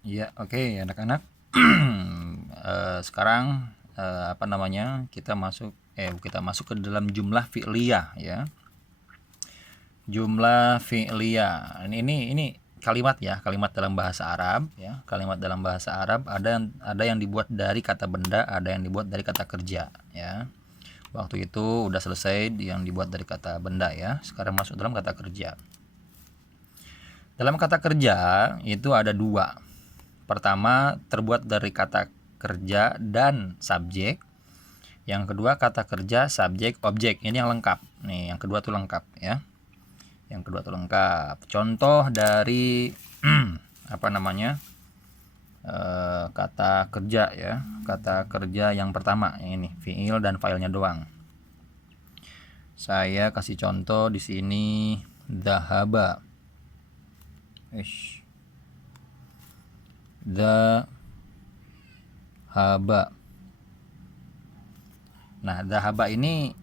Ya, oke, anak-anak. Sekarang kita masuk ke dalam jumlah fi'liyah ya. Jumlah fi'liyah. Ini kalimat ya, kalimat dalam bahasa Arab ya. Kalimat dalam bahasa Arab ada yang dibuat dari kata benda, ada yang dibuat dari kata kerja ya. Waktu itu udah selesai yang dibuat dari kata benda ya. Sekarang masuk dalam kata kerja. Dalam kata kerja itu ada dua. Pertama terbuat dari kata kerja dan subjek. Yang kedua kata kerja, subjek, objek. Ini yang lengkap. Nih, yang kedua tuh lengkap ya. Yang kedua tuh lengkap. Contoh dari kata kerja ya. Kata kerja yang pertama yang ini, fiil dan filenya doang. Saya kasih contoh di sini dhahaba. Dhahaba. Nah, dhahaba ini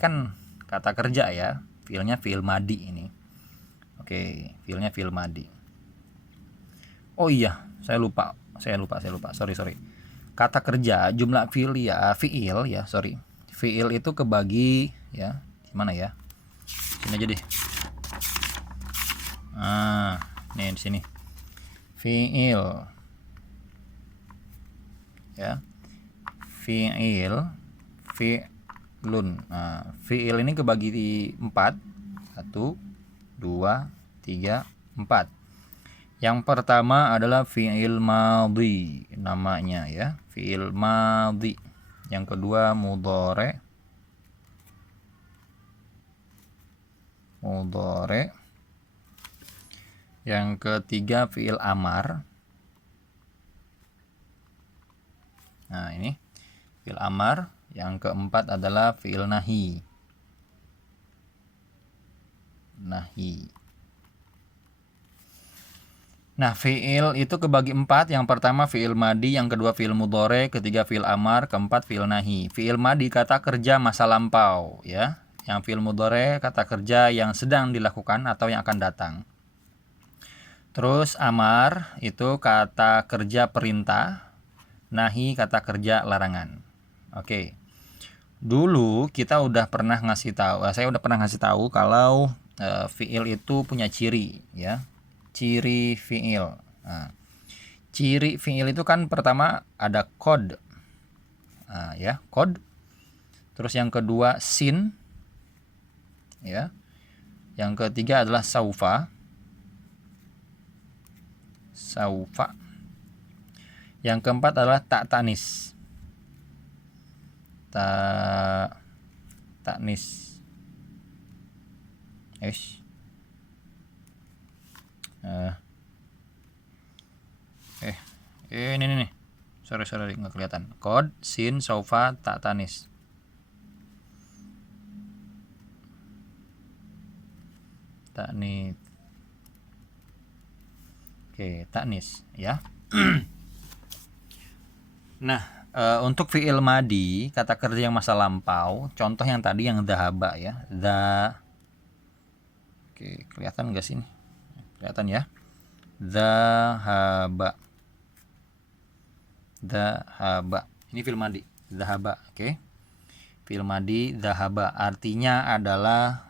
kan kata kerja ya. Fiilnya fiil madi ini. Oke, fiilnya fiil madi. Oh iya, saya lupa. Sorry. Kata kerja jumlah fiil itu kebagi ya. Gimana ya? Sini aja deh. Nih di sini. Fiil. Ya. Fiilun. Fiil ini kebagi di 4. 1 2 3 4. Yang pertama adalah fiil madhi namanya ya, fiil madhi. Yang kedua mudhari. Yang ketiga fiil amar. Nah, ini fiil amar. Yang keempat adalah fiil nahi. Nah, fiil itu kebagi 4. Yang pertama fiil madi, yang kedua fiil mudhari, ketiga fiil amar, keempat fiil nahi. Fiil madi kata kerja masa lampau ya. Yang fiil mudhari kata kerja yang sedang dilakukan atau yang akan datang. Terus amar itu kata kerja perintah, nahi kata kerja larangan. Oke. Dulu saya udah pernah ngasih tahu kalau fiil itu punya ciri ya. Ciri fiil. Nah, ciri fiil itu kan pertama ada kod. Ya, kod. Terus yang kedua sin. Ya. Yang ketiga adalah saufa. Yang keempat adalah tak tanis. Ini nih. Sorry nggak kelihatan. Kod, sin, saufa, tak tanis. Taknis. Oke, taknis ya. Nah, untuk fiil madi, kata kerja yang masa lampau, contoh yang tadi yang dhahaba ya. Oke, kelihatan enggak sih ini? Kelihatan ya. Dhahaba. Ini fiil madi, dhahaba, oke. Fiil madi dhahaba artinya adalah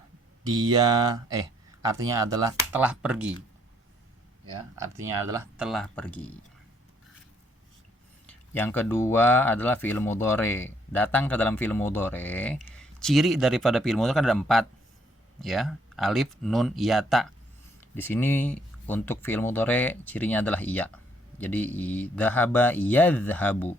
telah pergi. Ya, artinya adalah telah pergi. Yang kedua adalah fiil mudhari. Datang ke dalam fiil mudhari. Ciri daripada fiil mudhari kan ada 4. Ya, alif, nun, ya, ta. Di sini untuk fiil mudhari cirinya adalah iya. Jadi dhahaba yadhhabu.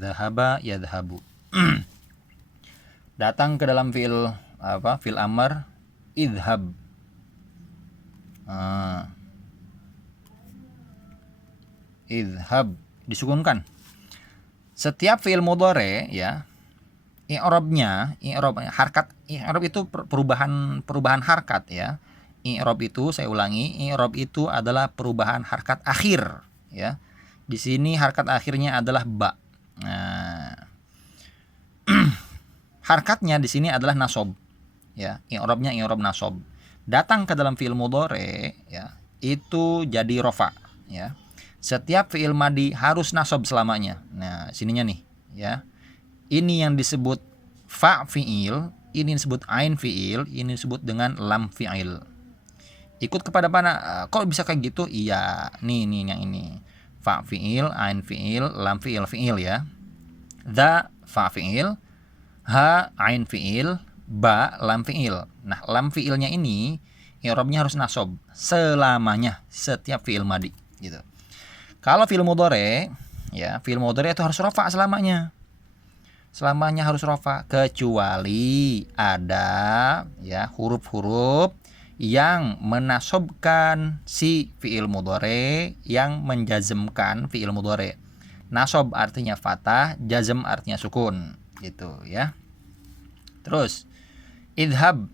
Dhahaba yadhhabu. Datang ke dalam fiil amar, idhab. Idhab disukunkan. Setiap fiil mudhari ya, i'rab itu perubahan harkat ya. I'rab itu, saya ulangi, i'rab itu adalah perubahan harkat akhir ya. Di sini harkat akhirnya adalah ba. Nah, Harkatnya di sini adalah nasob, ya. I'rabnya i'rab nasob. Datang ke dalam fi'il mudhari, ya, itu jadi rofa, ya. Setiap fi'il madi harus nasob selamanya. Nah, sininya nih, ya. Ini yang disebut fa fi'il, ini disebut ain fi'il, ini disebut dengan lam fi'il. Ikut kepada mana? Kok bisa kayak gitu? Iya, nih yang ini. Fa fi'il, ain fi'il, lam fi'il, fi'il ya. Dha fa fi'il, ha ain fi'il, ba lam fi'il. Nah, lam fi'ilnya ini i'rabnya harus nasob selamanya, setiap fi'il madi gitu. Kalau fi'il mudhari, ya, fi'il mudhari itu harus rafa selamanya. Selamanya harus rafa, kecuali ada, ya, huruf-huruf yang menasobkan si fi'il mudhari, yang menjazmkan fi'il mudhari. Nasob artinya fathah, jazm artinya sukun, gitu ya. Terus idhab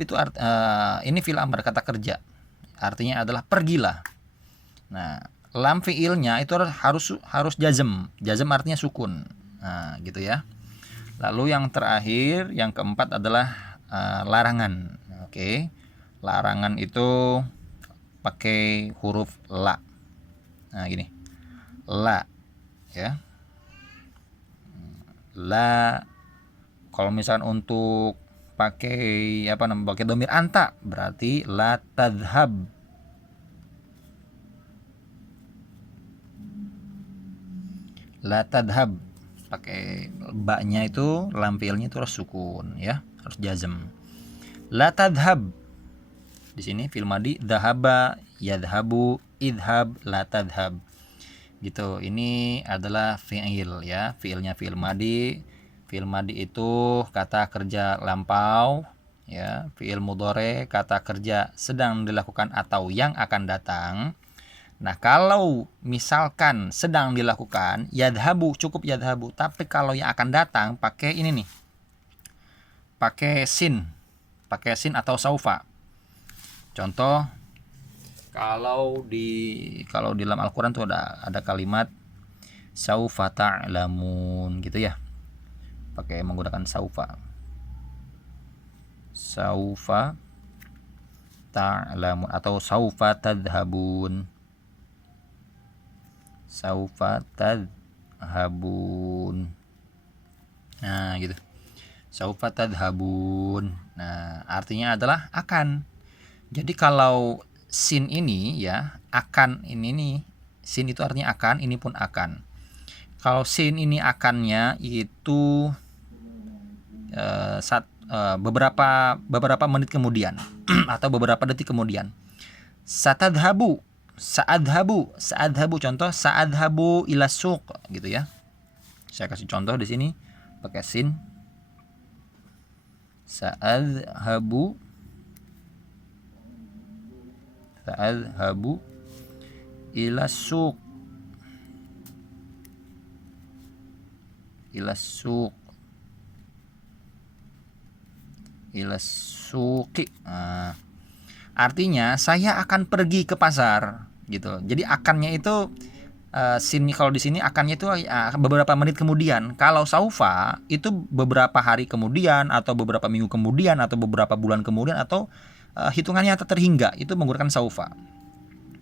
itu ini fi'il amr, kata kerja, artinya adalah pergilah. Nah, lam fi'ilnya itu harus jazm artinya sukun. Nah, gitu ya. Lalu yang terakhir, yang keempat adalah larangan. Oke. Larangan itu pakai huruf la. Nah, gini. La, ya. La. Kalau misalkan untuk pakai pakai domir anta, berarti la tadhhab. La tadhhab. Pakai ba-nya itu, lam fi'ilnya itu harus sukun, ya, harus jazm. La tadhhab. Di sini fi'il madi dhahaba, yadhabu, idhab, la tadhhab. Gitu. Ini adalah fi'il, ya, fi'ilnya fi'il madi. Fi'il madi itu kata kerja lampau, ya. Fi'il mudhari kata kerja sedang dilakukan atau yang akan datang. Nah, kalau misalkan sedang dilakukan, yadhabu, cukup yadhabu. Tapi kalau yang akan datang pakai ini nih, pakai sin atau saufa. Contoh, kalau di dalam Al-Quran tuh ada kalimat saufa ta'lamun, gitu ya, pakai menggunakan saufa ta'lamun atau saufa tadhabun. Nah, gitu. Saufa tadhabun. Nah, artinya adalah akan. Jadi kalau sin ini, ya, akan ini nih, sin itu artinya akan, ini pun akan. Kalau sin ini akannya itu beberapa menit kemudian atau beberapa detik kemudian. Satadhabu, contoh sa'adhabu ila suq, gitu ya. Saya kasih contoh di sini pakai sin. Sa'adhabu ila suq, ila suqi. Artinya saya akan pergi ke pasar, gitu. Jadi akannya itu sini, kalau di sini akannya itu beberapa menit kemudian. Kalau saufa itu beberapa hari kemudian, atau beberapa minggu kemudian, atau beberapa bulan kemudian, atau hitungannya terhingga, itu menggunakan saufa,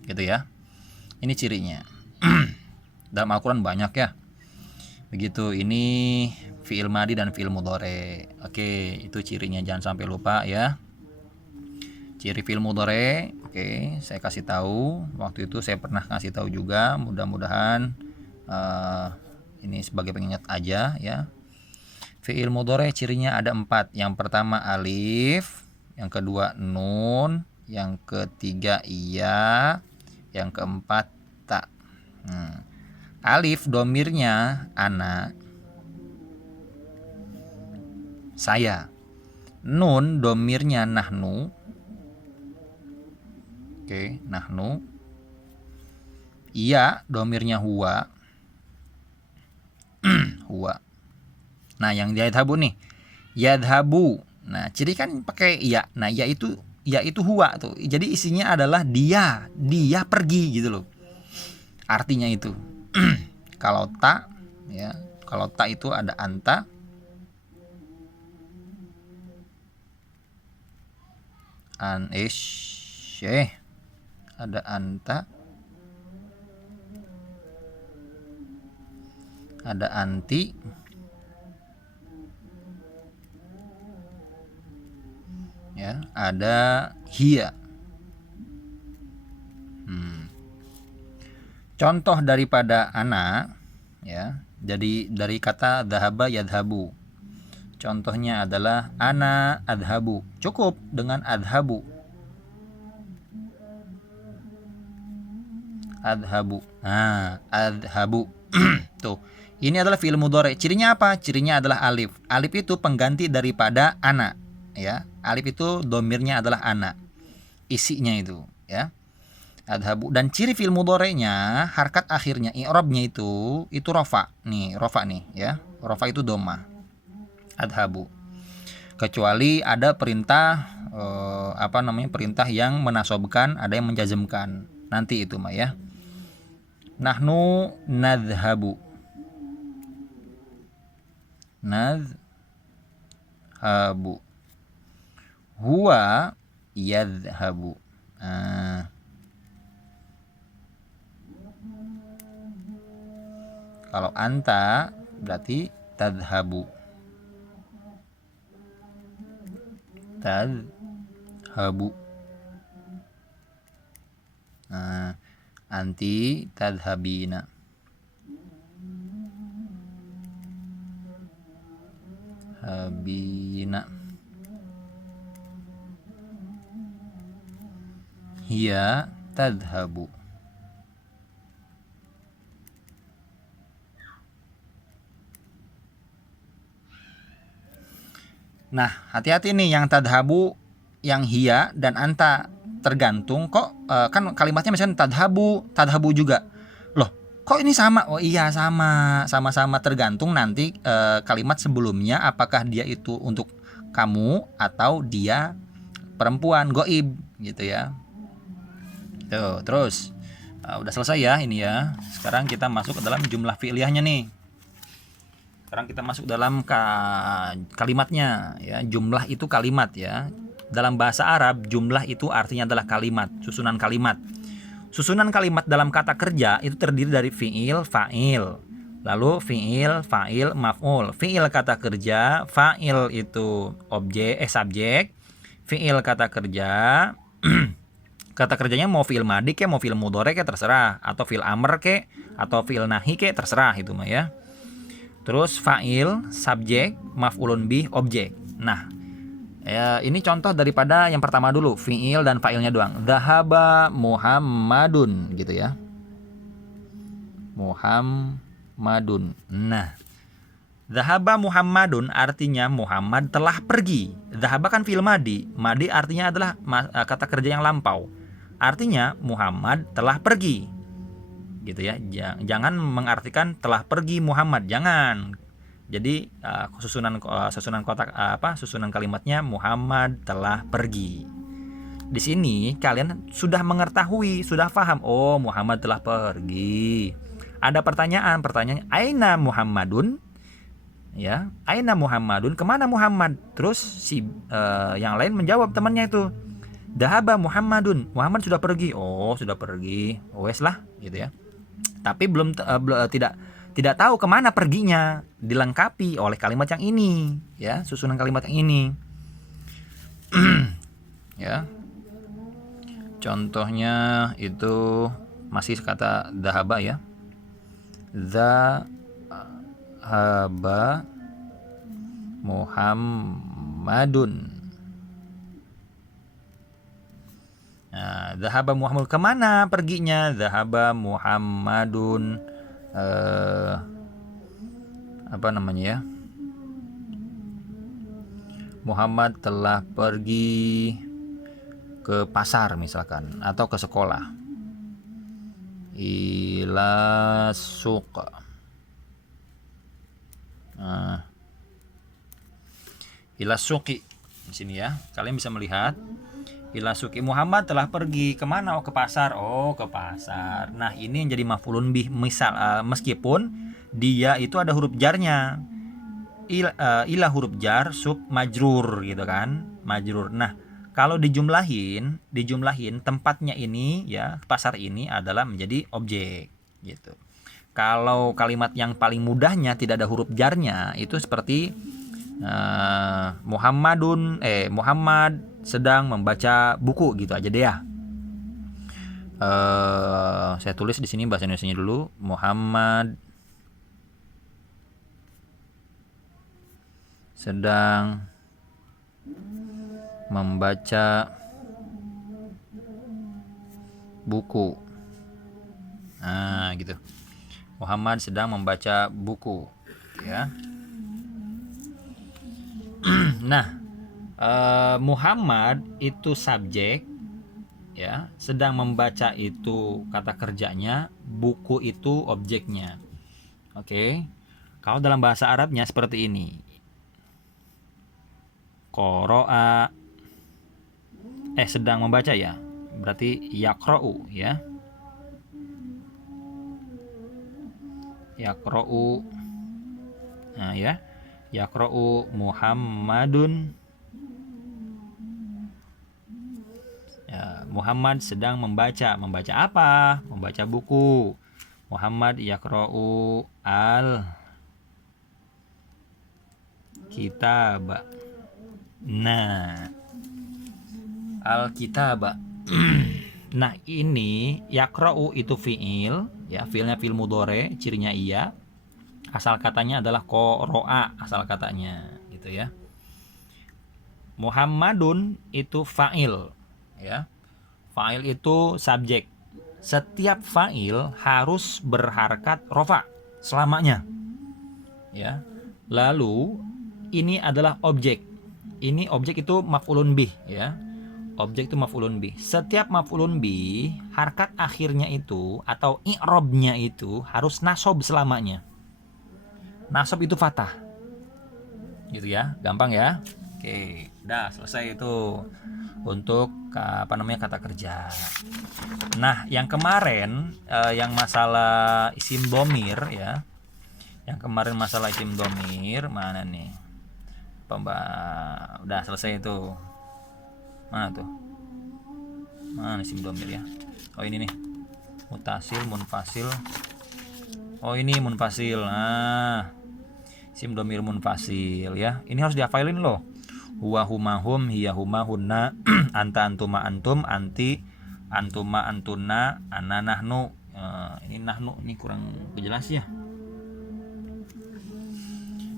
gitu ya. Ini cirinya. Dalam Al-Quran banyak, ya. Begitu. Ini fi'il madi dan fi'il mudhari. Oke, itu cirinya, jangan sampai lupa, ya. Ciri fi'il mudhari, oke, saya kasih tahu. Waktu itu saya pernah kasih tahu juga. Mudah-mudahan ini sebagai pengingat aja, ya. Fi'il mudhari cirinya ada 4. Yang pertama alif, yang kedua nun, yang ketiga iya, yang keempat ta. Alif domirnya ana, saya. Nun domirnya nahnu. Oke, nahnu. Iya domirnya huwa. Huwa. Nah, yang yadhabu nih, yadhabu. Nah, ciri kan pakai iya. Nah, iya itu huwa tuh. Jadi isinya adalah dia pergi, gitu loh. Artinya itu. Kalau ta, ya, kalau ta itu ada anta. ada anta, ada anti, ya, ada hiya. Contoh daripada ana, ya, jadi dari kata dhahaba yadhabu. Contohnya adalah ana adhabu. Cukup dengan adhabu. Adhabu. Nah, adhabu. Tuh. Ini adalah fi'il mudhari. Cirinya apa? Cirinya adalah alif. Alif itu pengganti daripada ana, ya. Alif itu domirnya adalah ana. Isinya itu, ya. Adhabu. Dan ciri fi'il mudhari'nya, harkat akhirnya, i'rabnya itu rafa. Nih, rafa nih, ya. Rafa itu dhamma. Adhabu. Kecuali ada perintah perintah yang menasobkan, ada yang menjazmkan. Nanti itu mah, ya. Nahnu nadhabu. Nadhabu. Huwa yadhabu. Kalau anta berarti tadhabu. Tadhabu. Nah, anti tadhabina. Habina. Hiya tadhabu. Nah, hati-hati nih yang tadhabu, yang hiya dan anta tergantung kok kan kalimatnya misalnya tadhabu juga. Loh, kok ini sama? Oh iya sama-sama tergantung nanti kalimat sebelumnya apakah dia itu untuk kamu atau dia perempuan goib gitu ya. Tuh, terus udah selesai ya ini ya. Sekarang kita masuk ke dalam jumlah fi'liyahnya nih. Sekarang kita masuk dalam kalimatnya ya. Jumlah itu kalimat ya. Dalam bahasa Arab jumlah itu artinya adalah kalimat, susunan kalimat. Susunan kalimat dalam kata kerja itu terdiri dari fi'il, fa'il. Lalu fi'il, fa'il, maf'ul. Fi'il kata kerja, fa'il itu subjek. Fi'il kata kerja kata kerjanya mau fi'il madi ke, mau fi'il mudhari ke terserah, atau fi'il amr ke, atau fi'il nahi ke terserah itu mah ya. Terus fa'il, subjek, maf'ulun bih, objek. Nah, ya, ini contoh daripada yang pertama dulu, fi'il dan fa'ilnya doang. Dhahaba Muhammadun gitu ya. Muhammadun. Nah, dhahaba Muhammadun artinya Muhammad telah pergi. Dhahaba kan fi'il madi. Madi artinya adalah kata kerja yang lampau. Artinya Muhammad telah pergi. Gitu ya. Jangan mengartikan telah pergi Muhammad, jangan. Jadi susunan kalimatnya Muhammad telah pergi. Di sini kalian sudah mengetahui, sudah paham. Oh, Muhammad telah pergi. Ada pertanyaannya, aina Muhammadun? Ya, aina Muhammadun? Kemana Muhammad? Terus si yang lain menjawab temannya itu, dhahaba Muhammadun. Muhammad sudah pergi. Oh, sudah pergi. Wes lah, gitu ya. Tapi tidak tahu kemana perginya, dilengkapi oleh kalimat yang ini ya, susunan kalimat yang ini. Ya, contohnya itu masih kata dhahaba ya. Dhahaba Muhammadun. Nah, dhahaba Muhammad, kemana perginya? Dhahaba Muhammadun Muhammad telah pergi ke pasar misalkan, atau ke sekolah. Ila suq. Ila suqi di sini ya. Kalian bisa melihat ila suqi, Muhammad telah pergi kemana? Oh, ke pasar. Oh, ke pasar. Nah, ini yang jadi maf'ulun bih. Misal meskipun dia itu ada huruf jarnya. Ila huruf jar, sub majrur gitu kan. Majrur. Nah, Kalau dijumlahin tempatnya ini ya, pasar ini adalah menjadi objek gitu. Kalau kalimat yang paling mudahnya tidak ada huruf jarnya itu seperti Muhammad sedang membaca buku gitu aja deh ya. Saya tulis di sini bahasa Indonesianya dulu. Muhammad sedang membaca buku. Nah, gitu. Muhammad sedang membaca buku, ya. Nah, Muhammad itu subjek, ya. Sedang membaca itu kata kerjanya, buku itu objeknya. Oke. Kalau dalam bahasa Arabnya seperti ini. Qoro'a sedang membaca ya. Berarti yaqra'u ya. Yaqra'u. Nah ya. Yaqra'u Muhammadun. Ya, Muhammad sedang membaca. Membaca apa? Membaca buku. Muhammad yaqra'u al-kitab. Nah, al-kitab. Nah, ini yaqra'u itu fiil, ya, fiilnya fiil mudhore, cirinya iya. Asal katanya adalah qoro'a, asal katanya, gitu ya. Muhammadun itu fa'il, ya. Fa'il itu subjek. Setiap fa'il harus berharkat rofa selamanya, ya. Lalu ini adalah objek. Ini objek itu maf'ulun bih, ya. Objek itu maf'ulun bih. Setiap maf'ulun bih, harkat akhirnya itu atau i'robnya itu harus nasob selamanya. Nasob itu fathah. Gitu ya, gampang ya. Oke, udah selesai itu untuk kata kerja. Nah, yang kemarin yang masalah isim domir ya. Yang kemarin masalah isim domir mana nih? Udah selesai itu. Mana tuh? Mana isim domir ya? Oh ini nih. Mutasil, munfasil. Oh ini munfasil. Nah, isim domir munfasil ya. Ini harus dihafalin loh. Huwa huma hum, hiya huma hunna, anta antuma antum, anti antuma antuna, ana nahnu. Ini nahnu ini kurang jelas ya.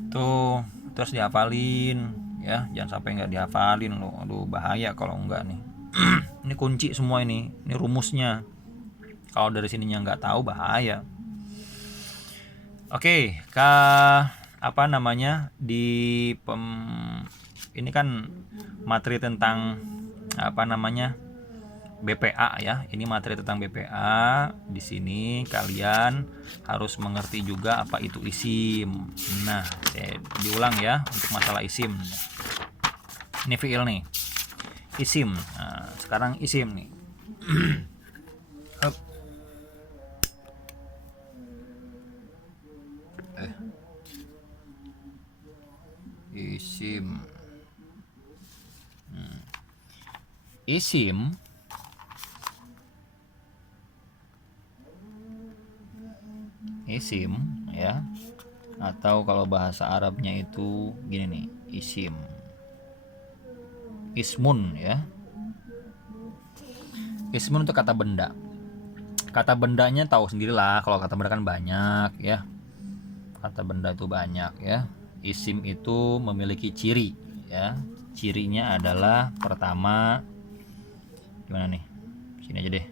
Tuh terus dihafalin ya, jangan sampai nggak dihafalin loh. Aduh bahaya kalau enggak nih. Ini kunci semua ini rumusnya. Kalau dari sininya nggak tahu bahaya. Oke, ini kan materi tentang BPA ya. Ini materi tentang BPA. Di sini kalian harus mengerti juga apa itu isim. Nah, saya diulang ya untuk masalah isim. Ini fiil nih. Isim. Nah, sekarang isim nih. Isim. Isim ya, atau kalau bahasa Arabnya itu gini nih, isim, ismun ya. Ismun itu kata benda. Kata bendanya tahu sendirilah, kalau kata benda kan banyak ya. Kata benda itu banyak ya. Isim itu memiliki ciri ya. Cirinya adalah pertama, gimana nih? Sini aja deh.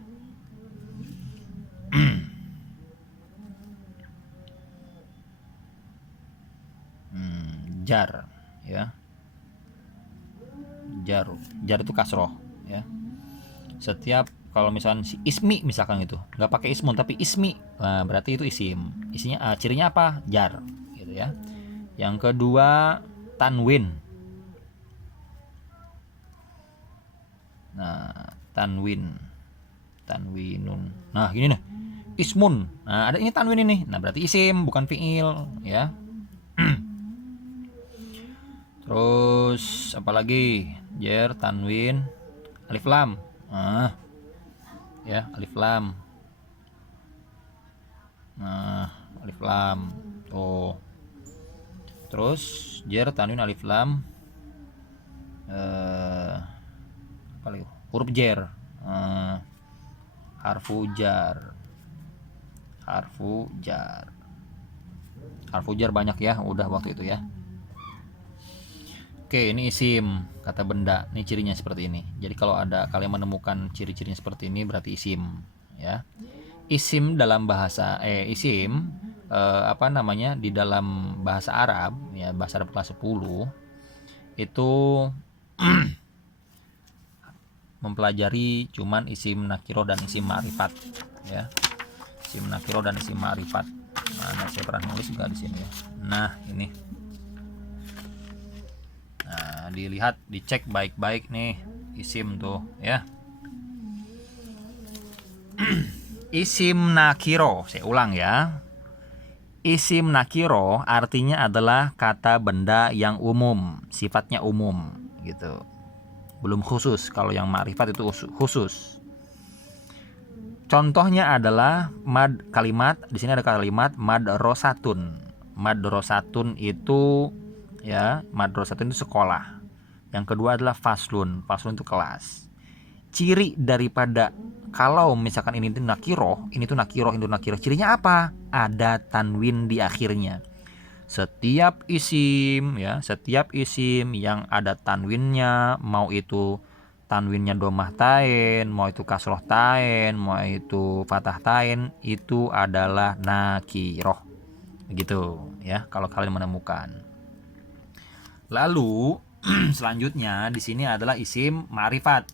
Jar ya. Jar itu kasroh ya. Setiap kalau misalnya si ismi misalkan itu nggak pakai ismun tapi ismi, nah, berarti itu isim. Isinya cirinya apa? Jar gitu ya. Yang kedua tanwin. Nah, tanwinun. Nah, gini nih. Ismun. Nah, ada ini tanwin ini. Nah, berarti isim bukan fiil ya. Terus apalagi jer, tanwin, alif lam. Ya, alif lam. Nah, alif lam. Tuh. Terus jer, tanwin, alif lam. Apa lagi? Huruf jer. Harfu jar. Harfu jar. Harfu jar banyak ya, udah waktu itu ya. Oke, ini isim, kata benda. Ini cirinya seperti ini. Jadi kalau ada kalian menemukan ciri-cirinya seperti ini berarti isim, ya. Isim dalam bahasa isim apa namanya? Di dalam bahasa Arab, ya, bahasa Arab kelas 10 itu mempelajari cuman isim nakiro dan isim ma'rifat, ya. Isim nakiro dan isim ma'rifat. Mana saya pernah nulis juga di sini ya. Nah, ini. Nah, dilihat, dicek baik-baik nih isim tuh ya. Isim nakiro, saya ulang ya. Isim nakiro artinya adalah kata benda yang umum, sifatnya umum gitu. Belum khusus, kalau yang ma'rifat itu khusus. Contohnya adalah kalimat, di sini ada kalimat madrasatun. Madrasatun itu ya, madrasatun itu sekolah. Yang kedua adalah faslun. Faslun itu kelas. Ciri daripada kalau misalkan ini tuh nakiro, ini tuh nakiro, ini tuh nakiro. Cirinya apa? Ada tanwin di akhirnya. Setiap isim ya, setiap isim yang ada tanwinnya, mau itu tanwinnya domah tain, mau itu kasroh tain, mau itu fathah tain, itu adalah nakiroh. Begitu ya, kalau kalian menemukan. Lalu selanjutnya di sini adalah isim ma'rifat.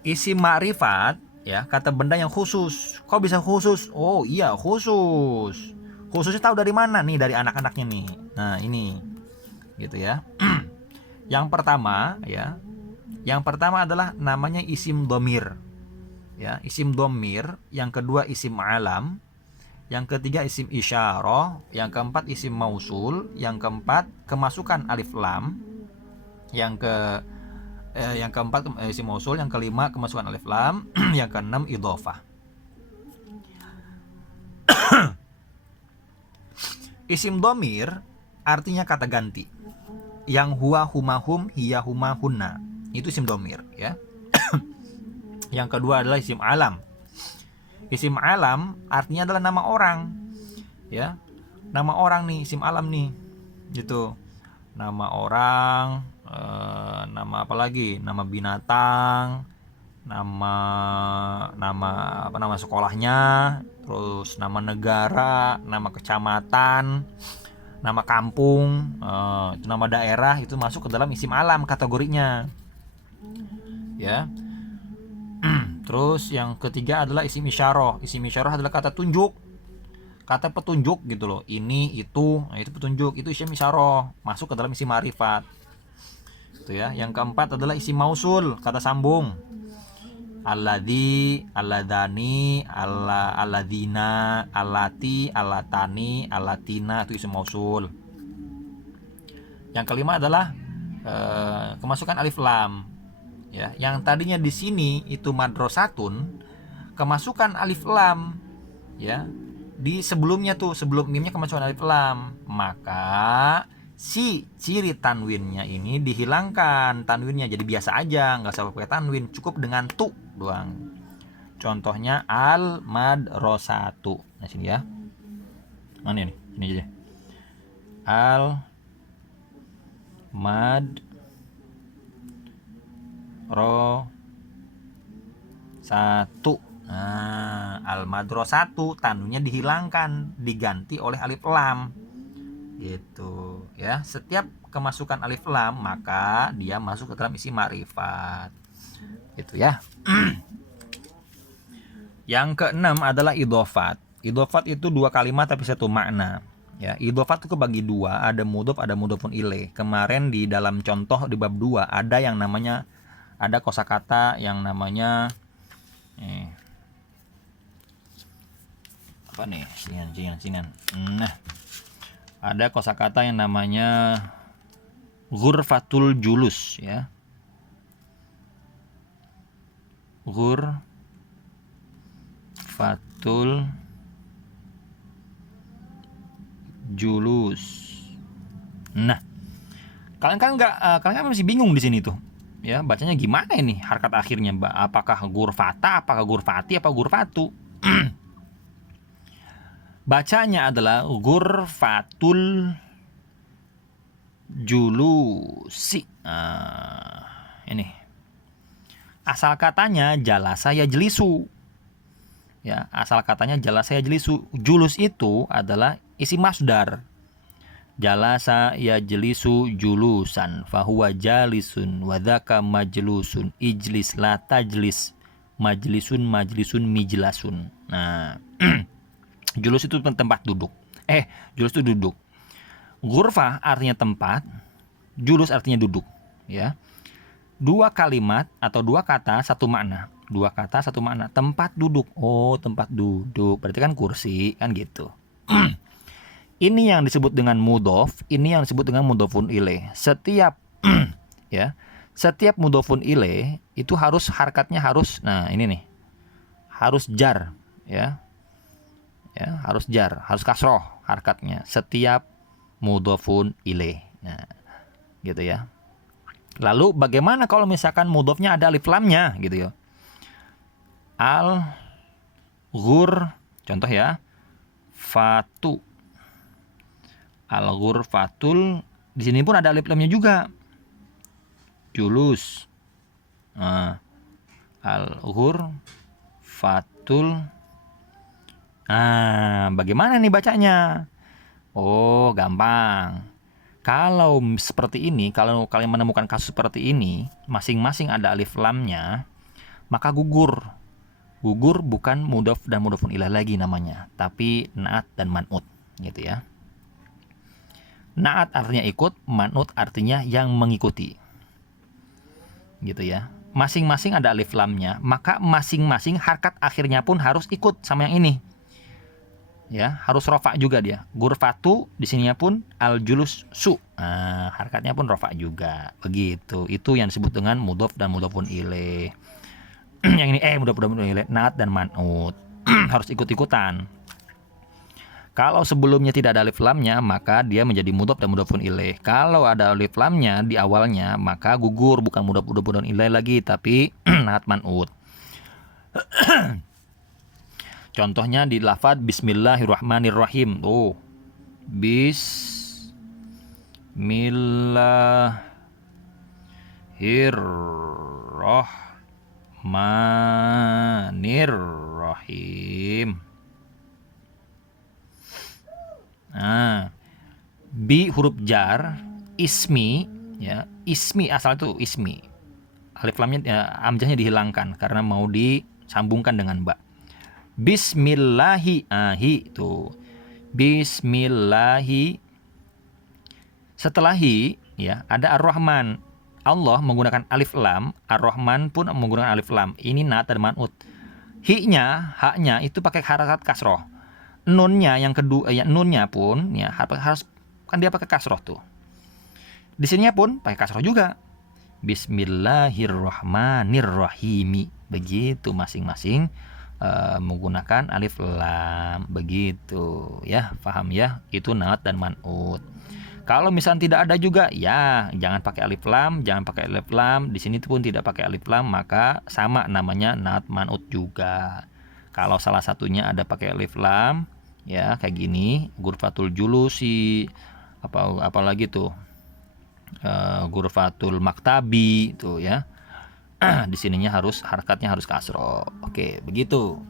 Isim ma'rifat ya, kata benda yang khusus. Kok bisa khusus? Oh iya, khusus. Khususnya tahu dari mana nih? Dari anak-anaknya nih. Nah, ini. Gitu ya. Yang pertama ya. Yang pertama adalah namanya isim domir. Ya, isim domir. Yang kedua isim alam. Yang ketiga isim isyarah, yang keempat isim mausul, yang keempat kemasukan alif lam, yang keempat isim mausul, yang kelima kemasukan alif lam, yang keenam idhofah. Isim domir artinya kata ganti. Yang huwa huma hum hiya huma hunna. Itu isim domir ya. Yang kedua adalah isim alam. Isim alam artinya adalah nama orang, ya, nama orang nih, isim alam nih, gitu. Nama orang, nama apa lagi? Nama binatang, nama sekolahnya, terus nama negara, nama kecamatan, nama kampung, nama daerah itu masuk ke dalam isim alam kategorinya, ya. Terus yang ketiga adalah isim isyarah. Isim isyarah adalah kata tunjuk, kata petunjuk gitu loh. Ini itu, nah itu petunjuk, itu isim isyarah, masuk ke dalam isim ma'rifat. Itu ya. Yang keempat adalah isim mausul, kata sambung. Alladzi, alladani, alladina, allati, allatani, allatina, itu isim mausul. Yang kelima adalah kemasukan alif lam. Ya, yang tadinya di sini itu madrasatun, kemasukan alif lam, ya. Di sebelumnya tuh, sebelum mimnya kemasukan alif lam, maka si ciri tanwinnya ini dihilangkan, tanwinnya jadi biasa aja, nggak usah pakai tanwin, cukup dengan tu doang. Contohnya al madrasatu. Nah sini ya, mana ini? Ini aja deh. Al mad ro satu. Nah, al madrasatu tanwinnya dihilangkan, diganti oleh alif lam. Gitu ya. Setiap kemasukan alif lam maka dia masuk ke dalam isim ma'rifat. Gitu ya. Yang keenam adalah idhofat. Idhofat itu dua kalimat tapi satu makna. Ya, idhofat itu kebagi dua, ada mudhof, ada mudhofun ilaih. Kemarin di dalam contoh di bab 2 ada yang namanya, ada kosakata yang namanya apa nih? Singan. Nah, ada kosakata yang namanya ghurfatul julus ya. Ghurfatul julus. Nah, kalian kan masih bingung di sini tuh. Ya, bacanya gimana ini harkat akhirnya, Mbak? Apakah ghurfata, apakah ghurfati, apa ghurfatu? Bacanya adalah ghurfatul julusi. Ini asal katanya jalasa yajlisu. Ya, asal katanya jalasa yajlisu. Julus itu adalah isim masdar. Jalasa yajlisu julusan fahuwa jalisun wadhaka majlusun ijlis la tajlis majlisun mijlasun. Nah, julus itu tempat duduk. Julus itu duduk. Ghurfah artinya tempat, julus artinya duduk, ya. Dua kalimat atau dua kata satu makna. Dua kata satu makna. Tempat duduk. Oh, tempat duduk. Berarti kan kursi, kan gitu. Ini yang disebut dengan mudhof, ini yang disebut dengan mudhofun ilaih. Setiap ya, setiap mudhofun ilaih itu harus harkatnya harus, nah ini nih. Harus jar, ya. Ya, harus jar, harus kasroh harkatnya setiap mudhofun ilaih. Nah, gitu ya. Lalu bagaimana kalau misalkan mudhofnya ada alif lamnya gitu ya? Contoh ya. Fatu. Al-ghurfatul, di sini pun ada alif lamnya juga. Julus. Nah, al-ghurfatul. Nah, bagaimana nih bacanya? Oh, gampang. Kalau seperti ini, kalau kalian menemukan kasus seperti ini, masing-masing ada alif lamnya, maka gugur. Gugur bukan mudhof dan mudhofun ilaih lagi namanya, tapi naat dan man'ut, gitu ya. Naat artinya ikut, man'ut artinya yang mengikuti. Gitu ya. Masing-masing ada alif lamnya, maka masing-masing harkat akhirnya pun harus ikut sama yang ini. Ya, harus rofa juga dia. Ghurfatu di sininya pun al-julus su. Nah, harkatnya pun rofa juga. Begitu. Itu yang disebut dengan mudhof dan mudhofun ilaih. Yang ini mudhof dan mudhofun ilaih, naat dan man'ut. Harus ikut-ikutan. Kalau sebelumnya tidak ada alif lamnya, maka dia menjadi mudhof dan mudhofun ilaih. Kalau ada alif lamnya di awalnya, maka gugur, bukan mudhof dan mudhofun ilaih lagi, tapi naat man'ut. Contohnya di lafaz bismillahirrahmanirrahim. Oh. Bismillahirrahmanirrahim. Nah, bi huruf jar, ismi ya, ismi asal itu ismi. Alif lamnya hamzahnya dihilangkan karena mau disambungkan dengan ba. Bismillahi tuh. Bismillahi. Setelah hi ya ada ar-Rahman. Allah menggunakan alif lam, ar-Rahman pun menggunakan alif lam. Ini naat dan man'ut. Hi-nya, haknya itu pakai harakat kasroh. Nunnya yang kedua nunnya pun ya harus kan dia pakai kasroh tuh. Di sininya pun pakai kasroh juga. Bismillahirrahmanirrahim. Begitu masing-masing menggunakan alif lam, begitu ya, paham ya? Itu naat dan man'ut. Kalau misalnya tidak ada juga, ya jangan pakai alif lam, jangan pakai alif lam. Di sini pun tidak pakai alif lam, maka sama namanya naat man'ut juga. Kalau salah satunya ada pakai alif lam, ya kayak gini, ghurfatul julusi, apalagi tuh, ghurfatul maktabi, tuh ya. Di sininya harus harkatnya harus kasroh. Oke, begitu.